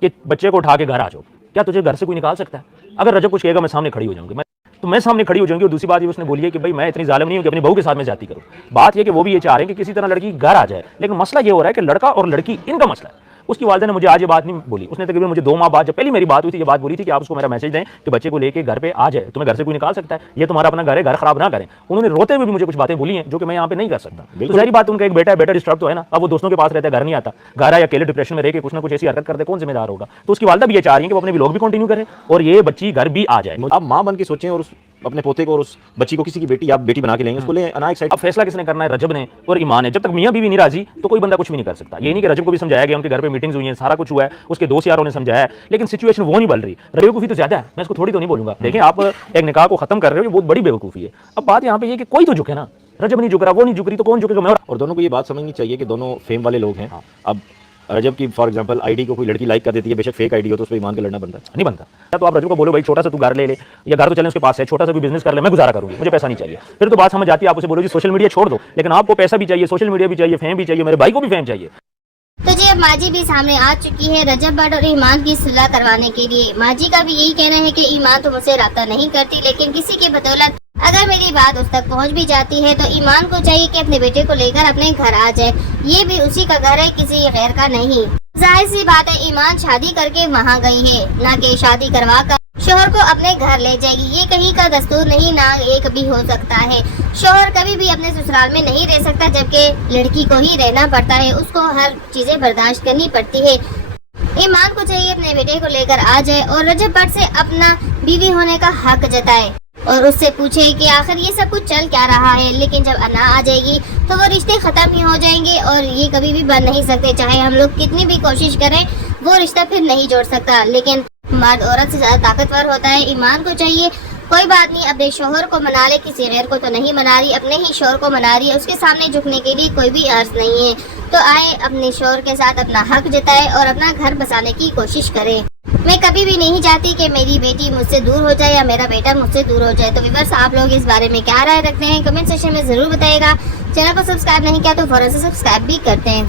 کہ بچے کو اٹھا کے گھر آ جاؤ، کیا تجھے گھر سے کوئی نکال سکتا ہے؟ اگر رجب کچھ کہے گا میں سامنے کھڑی ہو جاؤں گی، تو میں سامنے کھڑی ہو جاؤں گی. اور دوسری بات یہ اس نے بولی ہے کہ بھائی میں اتنی ظالم نہیں ہوں کہ اپنی بہو کے ساتھ میں زیادتی کروں. بات یہ کہ وہ بھی یہ چاہ رہے ہیں کہ کسی طرح لڑکی گھر آ جائے، لیکن مسئلہ یہ ہو رہا ہے کہ لڑکا اور لڑکی ان کا مسئلہ ہے. اس کی والدہ نے مجھے آج یہ بات نہیں بولی، اس نے تقریباً مجھے 2 ماہ بعد جب پہلی میری بات ہوئی تھی یہ بات بولی تھی کہ آپ اس کو میرا میسج دیں کہ بچے کو لے کے گھر پہ آ جائے، تمہیں گھر سے کوئی نکال سکتا ہے، یہ تمہارا اپنا گھر ہے، گھر خراب نہ کریں. انہوں نے روتے ہوئے بھی مجھے کچھ باتیں بولی ہیں جو کہ میں یہاں پہ نہیں کر سکتا. تو ظاہری بات ان کا ایک بیٹا ہے، بیٹا ڈسٹرب تو ہے نا. اب وہ دوستوں کے پاس رہتا ہے، گھر نہیں آتا، گھر آیا اکیلے ڈپریشن میں رہ کے کچھ نہ کچھ ایسی حرکت کرتے، کون ذمہ دار ہوگا؟ تو اس کی والدہ بھی یہ چاہ رہی ہیں کہ وہ اپنے ولاگ بھی کنٹینیو کریں اور یہ بچی گھر بھی آ جائے. آپ ماں بن کے سوچیں اور اپنے پوتے کو اور اس بچی کو کسی کی بیٹی آپ بیٹی بنا کے لیں گے، اس کو لیں انا ایک سائڈ. اب فیصلہ کس نے کرنا ہے؟ رجب نے اور ایمان نے. جب تک میاں بیوی نہیں راضی تو کوئی بندہ کچھ بھی نہیں کر سکتا. یہ نہیں کہ رجب کو بھی سمجھایا گیا، ان کے گھر پہ میٹنگز ہوئی ہیں، سارا کچھ ہوا ہے، اس کے دوست یاروں نے سمجھایا ہے، لیکن سچویشن وہ نہیں بل رہی. بیوقوفی تو زیادہ ہے، میں اس کو تھوڑی تو نہیں بولوں گا. دیکھیں آپ ایک نکاح کو ختم کر رہے ہو، یہ بہت بڑی بیوقوفی ہے. اب بات یہاں پہ یہ کہ کوئی تو جھکے نا. رجب نہیں جھک رہا، وہ نہیں جھک رہی، تو کون جھکے گا؟ میں. اور دونوں کو یہ بات سمجھنی چاہیے کہ دونوں فیم والے لوگ ہیں. اب رجب کی فار ایگزامپل آئی ڈی کو کوئی لڑکی لائک کر دیتی ہے، بے شک فیک آئی ڈی ہو، تو اس پہ ایمان کا لڑنا بنتا ہے نہیں بنتا. تو آپ رجب کو بولو بھائی چھوٹا سا تو گھر لے لے، یا گھر تو چلے اس کے پاس ہے، چھوٹا سا کوئی بزنس کر لے، میں گزارا کروں گی، مجھے پیسہ نہیں چاہیے. پھر تو بات سمجھ آتی ہے. آپ اسے بولو جی سوشل میڈیا چھوڑ دو، لیکن آپ کو پیسہ بھی چاہیے، سوشل میڈیا بھی چاہیے، فیم بھی چاہیے، میرے بھائی کو بھی فیم چاہیے. تو جی اب ماجی بھی سامنے آ چکی ہے رجب بٹ اور ایمان کی صلح کروانے کے لیے. ماجی کا بھی یہی کہنا ہے کہ ایمان تو مجھ سے رابطہ نہیں کرتی، لیکن کسی کی بدولت اگر میری بات اس تک پہنچ بھی جاتی ہے تو ایمان کو چاہیے کہ اپنے بیٹے کو لے کر اپنے گھر آ جائے. یہ بھی اسی کا گھر ہے، کسی غیر کا نہیں. ظاہر سی بات ہے ایمان شادی کر کے وہاں گئی ہے، نہ کہ شادی کروا کر شوہر کو اپنے گھر لے جائے گی. یہ کہیں کا دستور نہیں، نہ ایک بھی ہو سکتا ہے. شوہر کبھی بھی اپنے سسرال میں نہیں رہ سکتا، جبکہ لڑکی کو ہی رہنا پڑتا ہے، اس کو ہر چیزیں برداشت کرنی پڑتی ہے. ایمان کو چاہیے اپنے بیٹے کو لے کر آ جائے اور رجب بٹ سے اپنا بیوی ہونے کا حق جتائے اور اس سے پوچھے کہ آخر یہ سب کچھ چل کیا رہا ہے. لیکن جب انا آ جائے گی تو وہ رشتے ختم ہی ہو جائیں گے اور یہ کبھی بھی بن نہیں سکتے. چاہے ہم لوگ کتنی بھی کوشش کریں وہ رشتہ پھر نہیں جوڑ سکتا. لیکن مرد عورت سے زیادہ طاقتور ہوتا ہے. ایمان کو چاہیے کوئی بات نہیں، اپنے شوہر کو منا لے، کسی غیر کو تو نہیں منا رہی، اپنے ہی شوہر کو منا رہی ہے. اس کے سامنے جھکنے کے لیے کوئی بھی عرض نہیں ہے. تو آئے اپنے شوہر کے ساتھ اپنا حق جتائے اور اپنا گھر بسانے کی کوشش کرے. میں کبھی بھی نہیں چاہتی کہ میری بیٹی مجھ سے دور ہو جائے یا میرا بیٹا مجھ سے دور ہو جائے. تو ویورز آپ لوگ اس بارے میں کیا رائے رکھتے ہیں؟ کمنٹ سیکشن میں ضرور بتائیے گا. چینل کو سبسکرائب نہیں کیا تو فوراً سے سبسکرائب بھی کرتے ہیں.